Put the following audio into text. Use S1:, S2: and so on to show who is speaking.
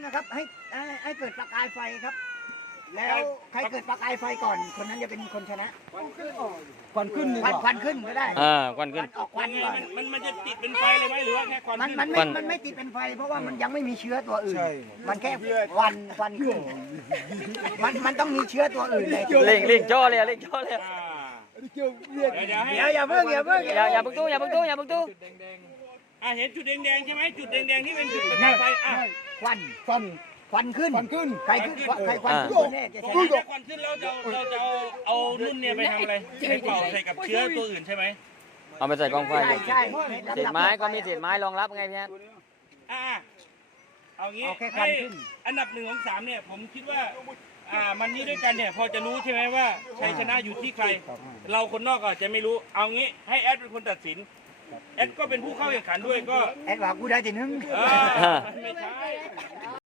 S1: นะครับให้เกิดประกายไฟครับ แล้วใครเกิดประกายไฟก่อนคนนั้นจะเป็นคนชนะควันขึ้นควันขึ้นก็ได้
S2: ควันขึ้น
S1: ออกควันก่อน
S3: มันจะติดเป็นไฟเลยไหมหรือว่าแค่ควัน
S1: มันไม่ติดเป็นไฟ เพราะว่ามันยังไม่มีเชื้อตัวอื่นมันแค่ควันขึ้นมันต้องมีเชื้อตัวอื่นเลย
S2: เล่งจ่อเลยเล่งจ่อเลย
S3: เดี๋ยว
S1: อย่าเพิ่ง
S2: อย่าเพิ่งตู้อย่าเพิ่งตู้อย่าเพิ่งตู้
S3: เห็นจุดแดงๆใช่ไหมจุดแดงๆที่เป็นจุดประกายไฟ
S1: ควันขึ้นใครควันขึ้นแน่จะช
S3: ถ้า
S1: นะ
S3: ควันขึ้นแล้วเราจะเอานุ่นเนี่ยไปทำอะไรไปเป่าใส่กับเชื้อตัวอื่นใช่ไหม
S2: เอาไปใส่กองไฟ
S1: ใช่
S2: เศษไม้ก็มีเศษไม้รองรับไงพี่ฮัท
S3: เอางี้
S1: เอาแค่ควันขึ้น
S3: อันดับ1 ของ 3เนี่ยผมคิดว่ามันนี้ด้วยกันเนี่ยพอจะรู้ใช่ไหมว่าชัยชนะอยู่ที่ใคร เราคนนอกอาจจะไม่รู้เอางี้ให้แอดเป็นคนตัดสินแอดก็เป็นผู้เข้าแข่งขันด้วยก็
S1: แอดว่ากูได้ที่หนึ่ง
S3: ไม่ใช่